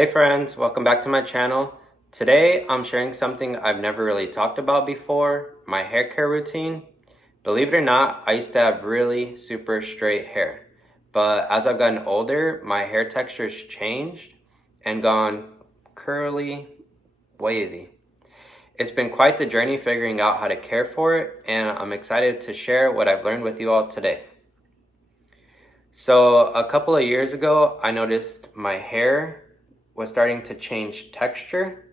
Hey friends, welcome back to my channel. Today I'm sharing something I've never really talked about before, my hair care routine. Believe it or not, I used to have really super straight hair. But as I've gotten older, my hair texture's changed and gone curly, wavy. It's been quite the journey figuring out how to care for it, and I'm excited to share what I've learned with you all today. So a couple of years ago, I noticed my hair was starting to change texture.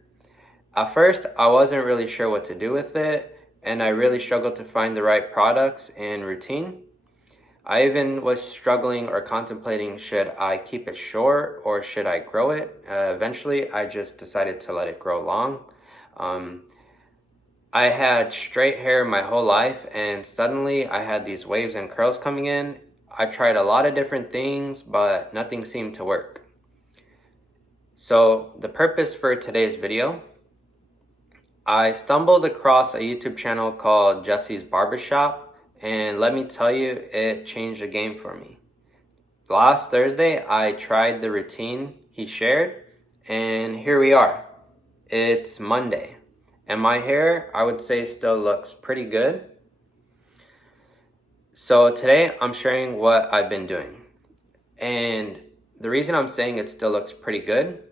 At first, I wasn't really sure what to do with it, and I really struggled to find the right products and routine. I even was struggling or contemplating, should I keep it short or should I grow it? Eventually, I just decided to let it grow long. I had straight hair my whole life, and suddenly I had these waves and curls coming in. I tried a lot of different things, but nothing seemed to work. So the purpose for today's video, I stumbled across a YouTube channel called Jesse's Barbershop, and let me tell you, it changed the game for me. Last Thursday, I tried the routine he shared, and here we are. It's Monday, and my hair, I would say, still looks pretty good. So today, I'm sharing what I've been doing. And the reason I'm saying it still looks pretty good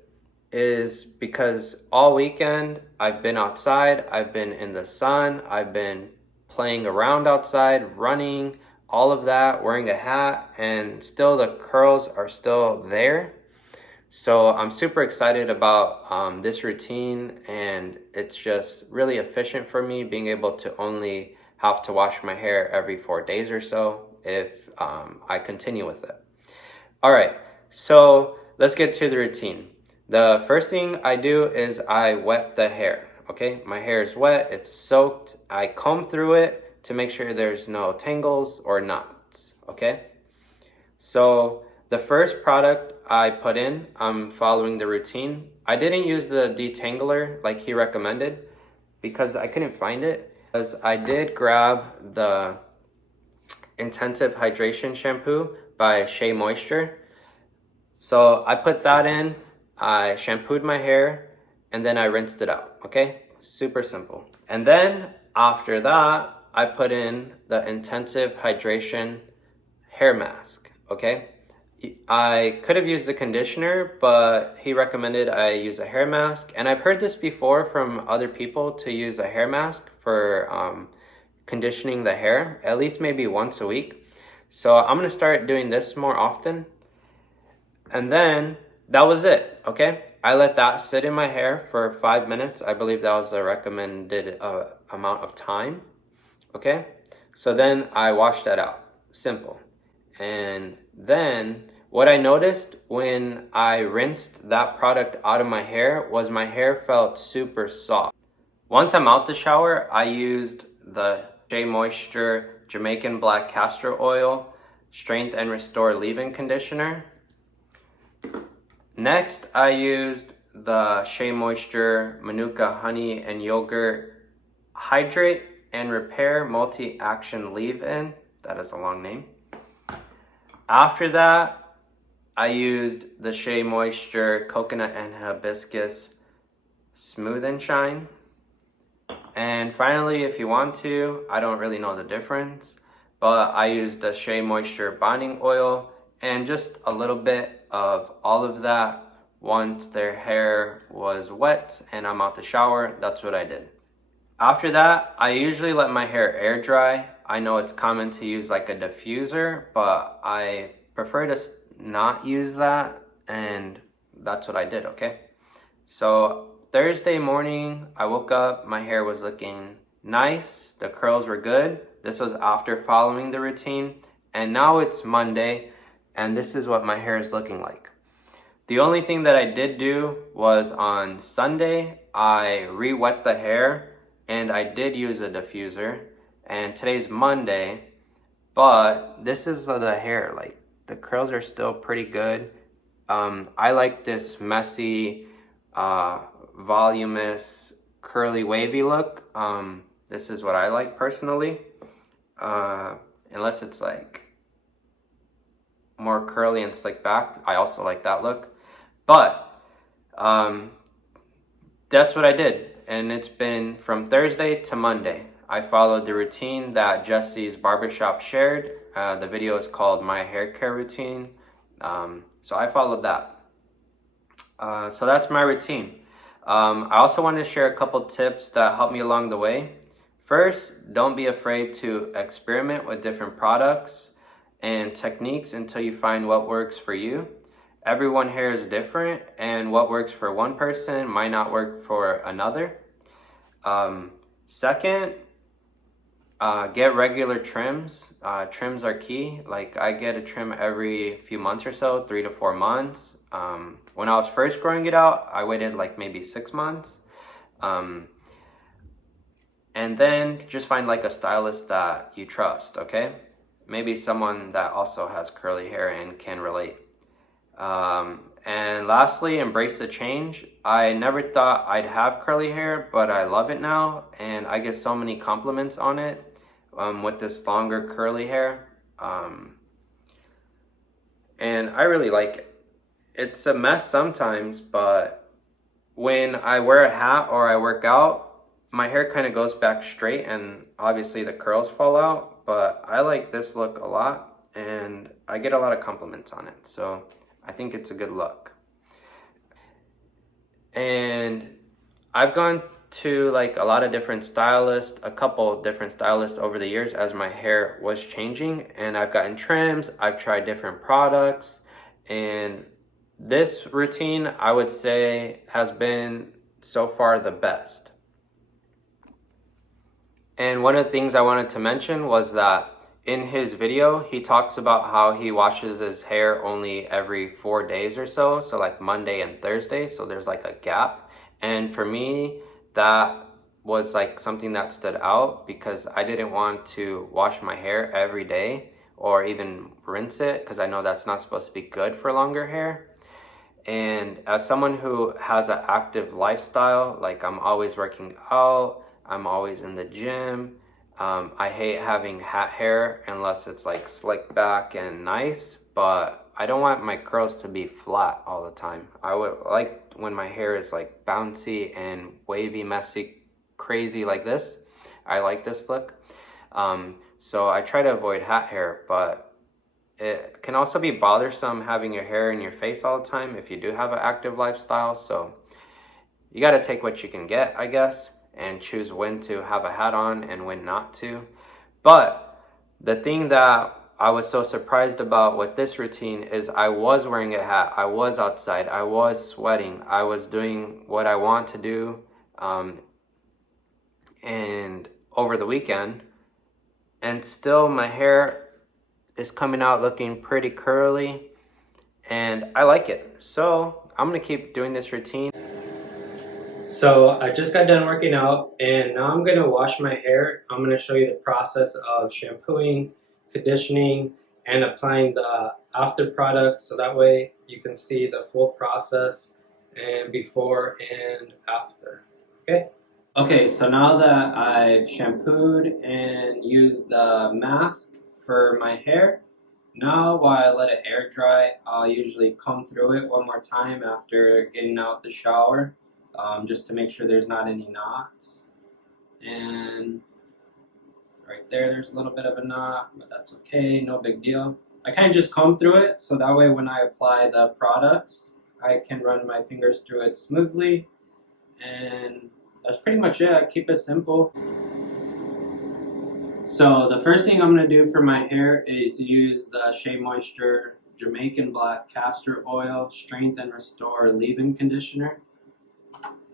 is because all weekend I've been outside, I've been in the sun, I've been playing around outside, running, all of that, wearing a hat, and still the curls are still there. So I'm super excited about this routine, and it's just really efficient for me being able to only have to wash my hair every 4 days or so if I continue with it. All right, so let's get to the routine. The first thing I do is I wet the hair, okay? My hair is wet, it's soaked. I comb through it to make sure there's no tangles or knots, okay? So the first product I put in, I'm following the routine. I didn't use the detangler like he recommended because I couldn't find it. Because I did grab the Intensive Hydration Shampoo by Shea Moisture. So I put that in, I shampooed my hair, and then I rinsed it out, okay? Super simple. And then after that, I put in the Intensive Hydration Hair Mask, okay? I could have used a conditioner, but he recommended I use a hair mask. And I've heard this before from other people to use a hair mask for conditioning the hair, at least maybe once a week. So I'm gonna start doing this more often. And then that was it, okay? I let that sit in my hair for 5 minutes. I believe that was the recommended amount of time, okay? So then I washed that out, simple. And then what I noticed when I rinsed that product out of my hair was my hair felt super soft. Once I'm out the shower, I used the Shea Moisture Jamaican Black Castor Oil Strength and Restore Leave-In Conditioner. Next, I used the Shea Moisture Manuka Honey and Yogurt Hydrate and Repair Multi-Action Leave-In. That is a long name. After that, I used the Shea Moisture Coconut and Hibiscus Smooth and Shine. And finally, if you want to, I don't really know the difference, but I used the Shea Moisture Bonding Oil and just a little bit of all of that once their hair was wet and I'm out the shower. That's what I did. After that, I usually let my hair air dry. I know it's common to use like a diffuser, but I prefer to not use that, and that's what I did, okay? So Thursday morning, I woke up, my hair was looking nice, the curls were good. This was after following the routine, and now it's Monday, and this is what my hair is looking like. The only thing that I did do was on Sunday, I re-wet the hair, and I did use a diffuser, and today's Monday, but this is the hair, like the curls are still pretty good. I like this messy, voluminous, curly, wavy look. This is what I like personally, unless it's like more curly and slick back. I also like that look. But That's what I did. And it's been from Thursday to Monday. I followed the routine that Jesse's Barbershop shared. The video is called My Hair Care Routine. So I followed that. So that's my routine. I also wanted to share a couple tips that helped me along the way. First, don't be afraid to experiment with different products and techniques until you find what works for you. Everyone hair is different, and what works for one person might not work for another. Second, get regular trims. Trims are key. Like I get a trim every few months or so, 3 to 4 months. When I was first growing it out, I waited like maybe 6 months. And then just find like a stylist that you trust, okay? Maybe someone that also has curly hair and can relate. And lastly, embrace the change. I never thought I'd have curly hair, but I love it now, and I get so many compliments on it with this longer curly hair. And I really like it. It's a mess sometimes, but when I wear a hat or I work out, my hair kind of goes back straight and obviously the curls fall out, but I like this look a lot and I get a lot of compliments on it. So I think it's a good look. And I've gone to like a lot of different stylists, a couple different stylists over the years as my hair was changing, and I've gotten trims, I've tried different products, and this routine I would say has been so far the best. And one of the things I wanted to mention was that in his video, he talks about how he washes his hair only every 4 days or so. So like Monday and Thursday. So there's like a gap. And for me, that was like something that stood out because I didn't want to wash my hair every day or even rinse it because I know that's not supposed to be good for longer hair. And as someone who has an active lifestyle, like I'm always working out, I'm always in the gym. I hate having hat hair unless it's like slicked back and nice, but I don't want my curls to be flat all the time. I would like when my hair is like bouncy and wavy, messy, crazy like this. I like this look. So I try to avoid hat hair, but it can also be bothersome having your hair in your face all the time if you do have an active lifestyle. So you got to take what you can get, I guess, and choose when to have a hat on and when not to. But the thing that I was so surprised about with this routine is I was wearing a hat, I was outside, I was sweating, I was doing what I want to do, and over the weekend, and still my hair is coming out looking pretty curly, and I like it. So I'm gonna keep doing this routine. So I just got done working out and now I'm going to wash my hair. I'm going to show you the process of shampooing, conditioning, and applying the after product so that way you can see the full process and before and after. Okay? Okay, so now that I've shampooed and used the mask for my hair, now while I let it air dry, I'll usually comb through it one more time after getting out the shower. Just to make sure there's not any knots. And right there's a little bit of a knot, but that's okay, no big deal. I kind of just comb through it so that way when I apply the products, I can run my fingers through it smoothly. And that's pretty much it. I keep it simple. So the first thing I'm going to do for my hair is use the Shea Moisture Jamaican Black Castor Oil Strength and Restore Leave-In Conditioner.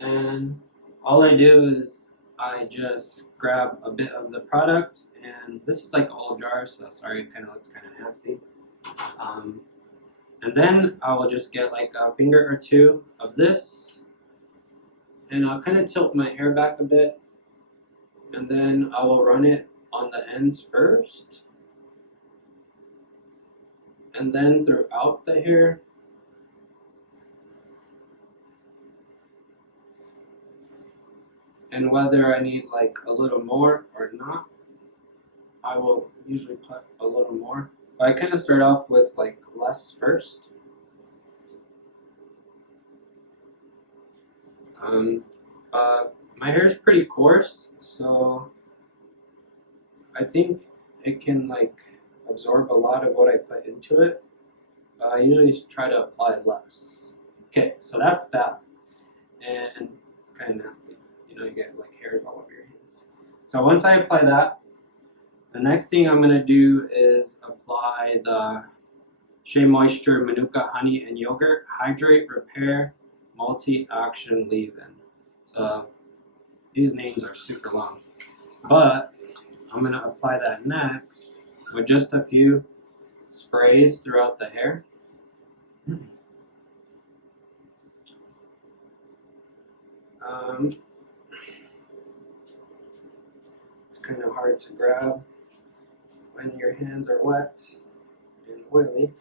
And all I do is I just grab a bit of the product, and this is like an old jar, so sorry, it kind of looks kind of nasty. And then I will just get like a finger or two of this, and I'll kind of tilt my hair back a bit, and then I will run it on the ends first, and then throughout the hair. And whether I need like a little more or not, I will usually put a little more. But I kind of start off with like less first. Um, my hair is pretty coarse, so I think it can like absorb a lot of what I put into it. I usually try to apply less. Okay, so that's that, and it's kind of nasty. You know, you get like hairs all over your hands. So once I apply that, the next thing I'm gonna do is apply the Shea Moisture Manuka Honey and Yogurt Hydrate Repair Multi-Action Leave-In. So these names are super long, but I'm gonna apply that next with just a few sprays throughout the hair. It's kind of hard to grab when your hands are wet and oily.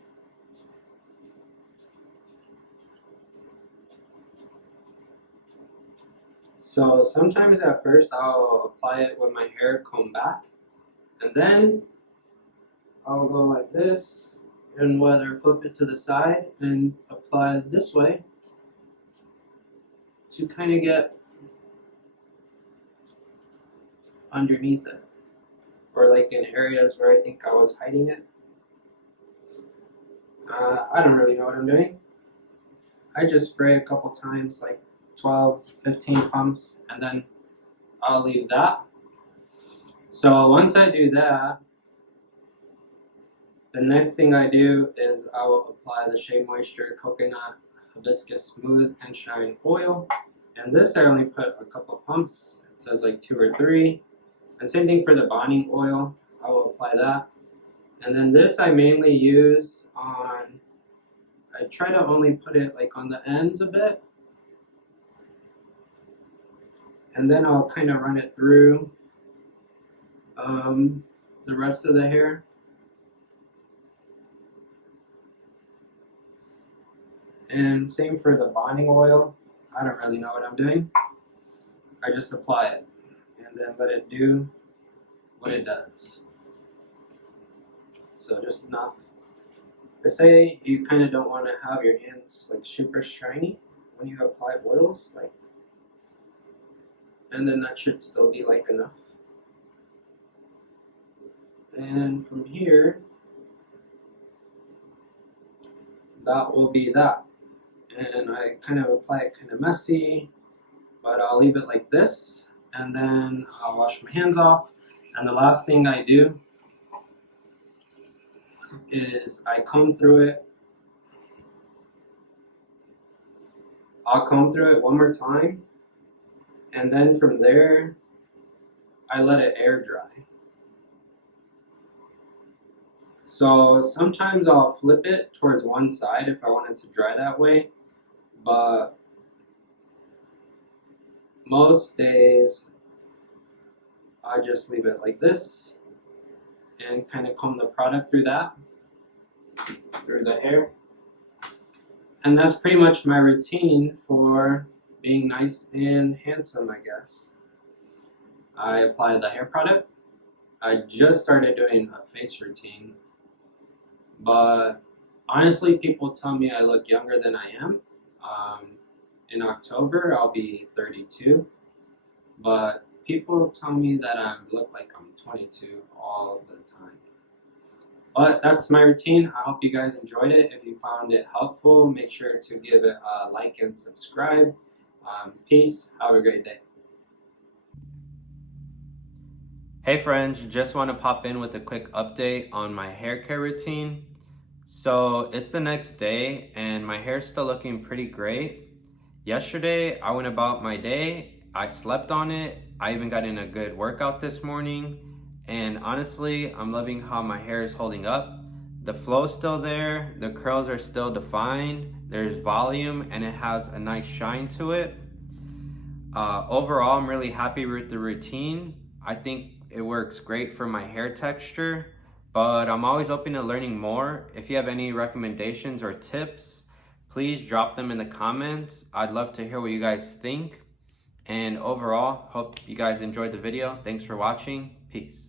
So sometimes at first I'll apply it with my hair combed back, and then I'll go like this and whether flip it to the side and apply it this way to kind of get underneath it, or like in areas where I think I was hiding it. I don't really know what I'm doing. I just spray a couple times, like 12, 15 pumps, and then I'll leave that. So once I do that, the next thing I do is I will apply the Shea Moisture Coconut Hibiscus Smooth and Shine Oil. And this I only put a couple pumps. It says like 2 or 3. And same thing for the bonding oil. I will apply that. And then this I mainly use on, I try to only put it like on the ends a bit. And then I'll kind of run it through the rest of the hair. And same for the bonding oil. I don't really know what I'm doing. I just apply it and then let it do what it does. So just enough. I say you kind of don't want to have your hands like super shiny when you apply oils, like, and then that should still be like enough. And from here, that will be that. And I kind of apply it kind of messy, but I'll leave it like this, and then I'll wash my hands off. And the last thing I do is I comb through it. I'll comb through it one more time, and then from there, I let it air dry. So sometimes I'll flip it towards one side if I want it to dry that way, but most days I just leave it like this and kind of comb the product through that, through the hair. And that's pretty much my routine for being nice and handsome, I guess. I apply the hair product. I just started doing a face routine, but honestly, people tell me I look younger than I am. In October, I'll be 32, but people tell me that I look like I'm 22 all the time. But that's my routine. I hope you guys enjoyed it. If you found it helpful, make sure to give it a like and subscribe. Peace. Have a great day. Hey friends, just want to pop in with a quick update on my hair care routine. So it's the next day and my hair's still looking pretty great. Yesterday, I went about my day. I slept on it. I even got in a good workout this morning. And honestly, I'm loving how my hair is holding up. The flow's still there. The curls are still defined. There's volume and it has a nice shine to it. Overall, I'm really happy with the routine. I think it works great for my hair texture, but I'm always open to learning more. If you have any recommendations or tips, please drop them in the comments. I'd love to hear what you guys think. And overall, hope you guys enjoyed the video. Thanks for watching. Peace.